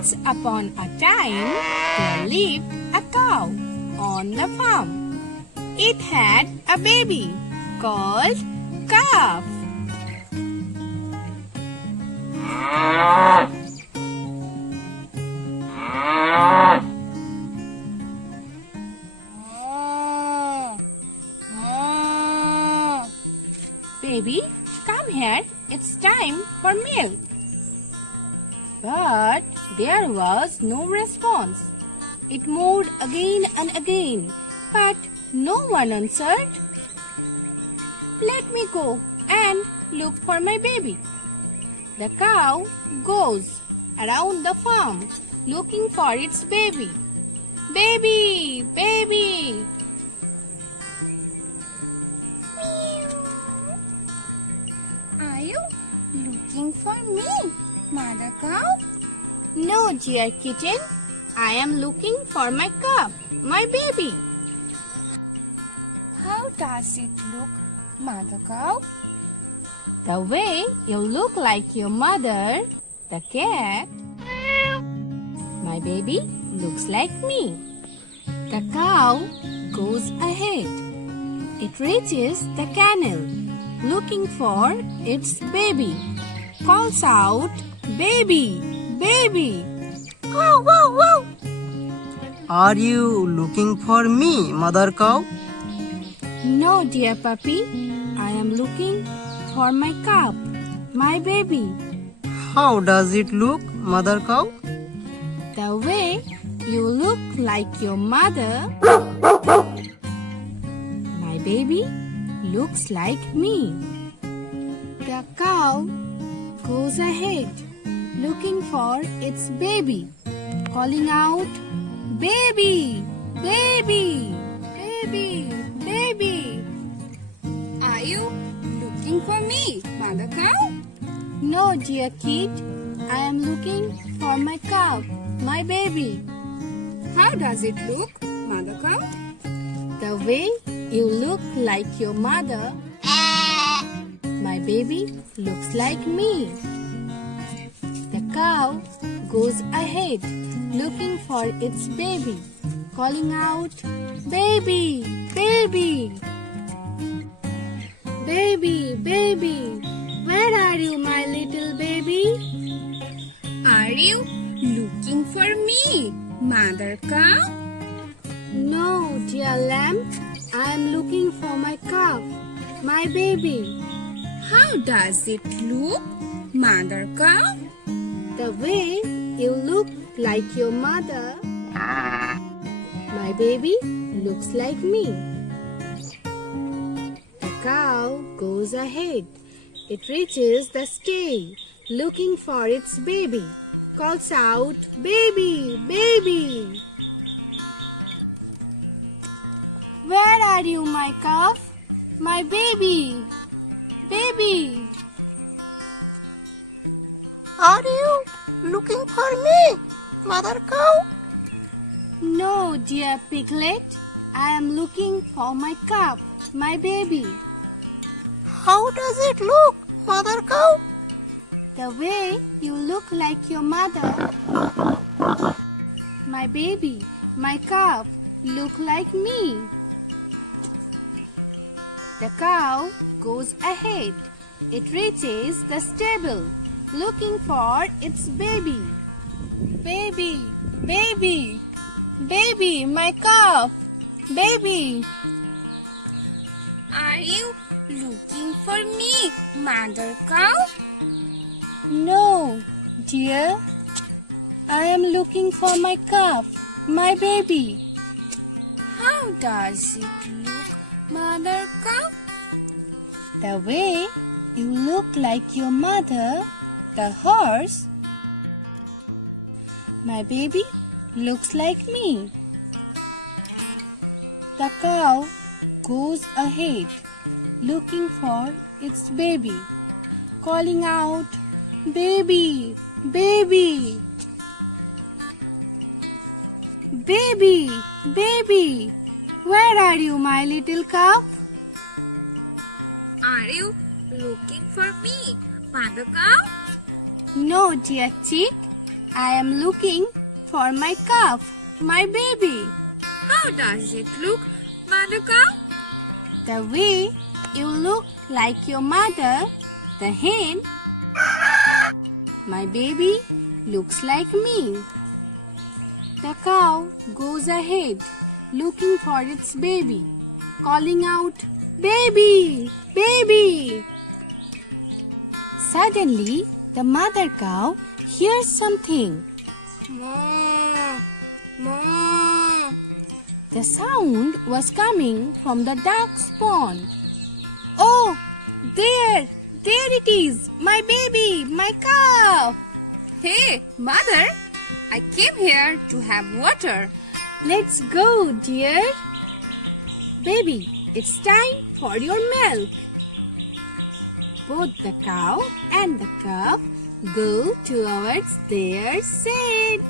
Once upon a time, there lived a cow on the farm. It had a baby called calf. Baby, come here. It's time for milk. But there was no response. It moved again and again, but no one answered. Let me go and look for my baby. The cow goes around the farm looking for its baby. Baby, baby. Are you looking for me, Mother Cow? No, dear kitten. I am looking for my cub, my baby. How does it look, Mother Cow? The way you look like your mother, the cat. My baby looks like me. The cow goes ahead. It reaches the canal, looking for its baby. Calls out, baby, baby. Wow, wow, wow! Are you looking for me, Mother Cow? No, dear puppy. I am looking for my cub, my baby. How does it look, Mother Cow? The way you look like your mother. My baby looks like me. The cow goes ahead, looking for its baby, calling out, baby, baby, baby, baby. Are you looking for me, Mother Cow? No, dear kid, I am looking for my cow, my baby. How does it look, Mother Cow? The way you look like your mother. My baby looks like me. The cow goes ahead, looking for its baby, calling out, baby, baby. Baby, baby, where are you, my little baby? Are you looking for me, Mother Cow? No, dear lamb, I am looking for my calf, my baby. How does it look, Mother Cow? The way you look like your mother. My baby looks like me. The cow goes ahead. It reaches the stay, looking for its baby. Calls out, baby, baby. Where are you, my calf? My baby, baby. Are you looking for me, Mother Cow? No, dear piglet. I am looking for my calf, my baby. How does it look, Mother Cow? The way you look like your mother. My baby, my calf, look like me. The cow goes ahead. It reaches the stable, looking for its baby. Baby, baby, baby, my calf, baby. Are you looking for me, Mother Cow? No, dear. I am looking for my calf, my baby. How does it look, Mother Cow? The way you look like your mother, the horse. My baby looks like me. The cow goes ahead, looking for its baby, calling out, baby, baby. Baby, baby, where are you, my little calf? Are you looking for me, Mother Cow? No, dear chick, I am looking for my calf, my baby. How does it look, Mother Cow? The way you look like your mother, the hen. My baby looks like me. The cow goes ahead looking for its baby, calling out, "Baby, baby!" Suddenly, the mother cow hears something. Moo, moo. The sound was coming from the duck's pond. Oh, there it is, my baby, my calf. Hey, Mother, I came here to have water. Let's go, dear. Baby, it's time for your milk. Both the cow and the calf go towards their shed.